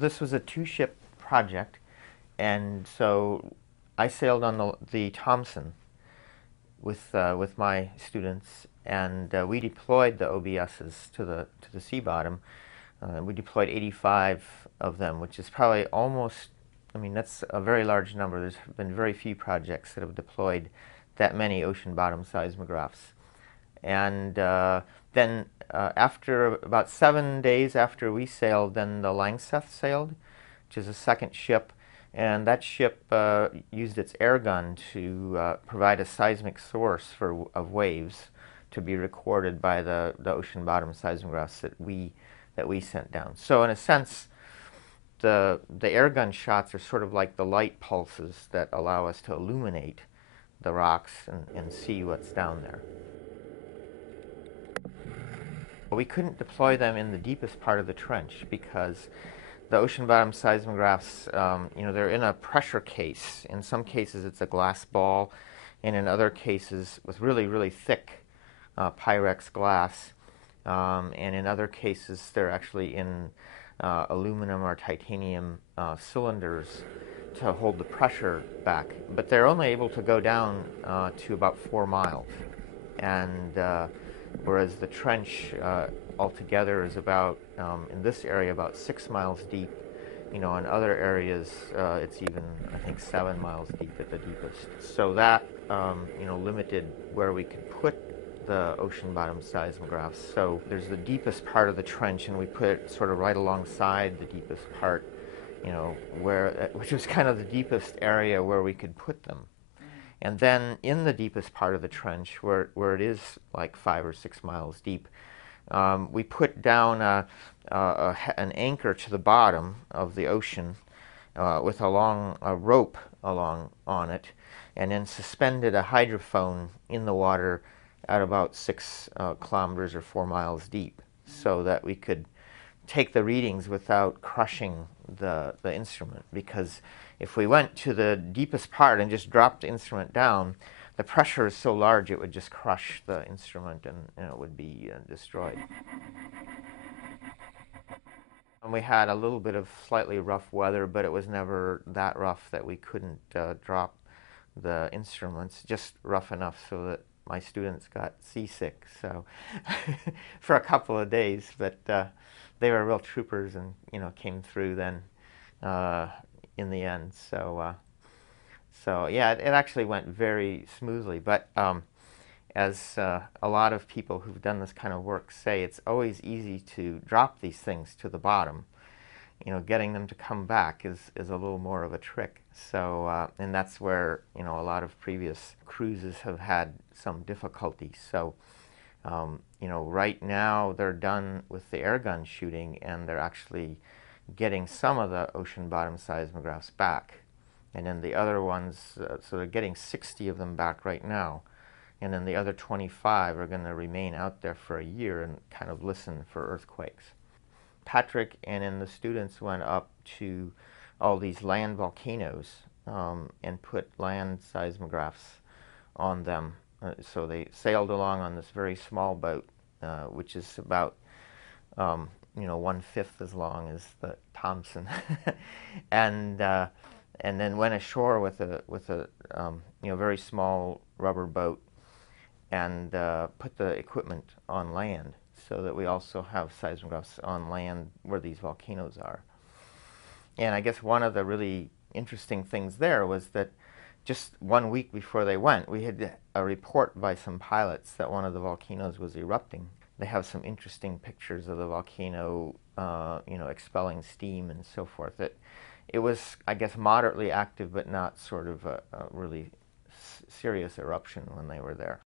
This was a two-ship project, and so I sailed on the Thompson with my students, and we deployed the OBSs to the sea bottom. We deployed 85 of them, which is probably almost, I mean, that's a very large number. There's been very few projects that have deployed that many ocean bottom seismographs. And then after about 7 days after we sailed, then the Langseth sailed, which is a second ship. And that ship used its air gun to provide a seismic source of waves to be recorded by the ocean bottom seismographs that we sent down. So in a sense, the air gun shots are sort of like the light pulses that allow us to illuminate the rocks and see what's down there. We couldn't deploy them in the deepest part of the trench because the ocean bottom seismographs, they're in a pressure case. In some cases it's a glass ball, and in other cases with really, really thick Pyrex glass. And in other cases they're actually in aluminum or titanium cylinders to hold the pressure back. But they're only able to go down to about 4 miles. And whereas the trench altogether is about, in this area, about 6 miles deep. In other areas, it's even, I think, 7 miles deep at the deepest. So that, limited where we could put the ocean bottom seismographs. So there's the deepest part of the trench, and we put it sort of right alongside the deepest part, which was kind of the deepest area where we could put them. And then in the deepest part of the trench, where it is like 5 or 6 miles deep, we put down an anchor to the bottom of the ocean with a rope along on it, and then suspended a hydrophone in the water at about 6 kilometers or 4 miles deep, so that we could take the readings without crushing the instrument. Because if we went to the deepest part and just dropped the instrument down, the pressure is so large it would just crush the instrument, and it would be destroyed. And we had a little bit of slightly rough weather, but it was never that rough that we couldn't drop the instruments, just rough enough so that my students got seasick, so for a couple of days. But they were real troopers, and came through then in the end. So yeah, it actually went very smoothly. But as a lot of people who've done this kind of work say, it's always easy to drop these things to the bottom. Getting them to come back is a little more of a trick. So and that's where a lot of previous cruises have had some difficulty. So right now they're done with the air gun shooting, and they're actually getting some of the ocean bottom seismographs back. And then the other ones, so they're getting 60 of them back right now. And then the other 25 are going to remain out there for a year and kind of listen for earthquakes. Patrick and then the students went up to all these land volcanoes and put land seismographs on them. So they sailed along on this very small boat, which is about 1/5 as long as the Thompson, and then went ashore with a very small rubber boat, and put the equipment on land, so that we also have seismographs on land where these volcanoes are. And I guess one of the really interesting things there was that just 1 week before they went, we had a report by some pilots that one of the volcanoes was erupting. They have some interesting pictures of the volcano, expelling steam and so forth. It was, I guess, moderately active, but not sort of a really serious eruption when they were there.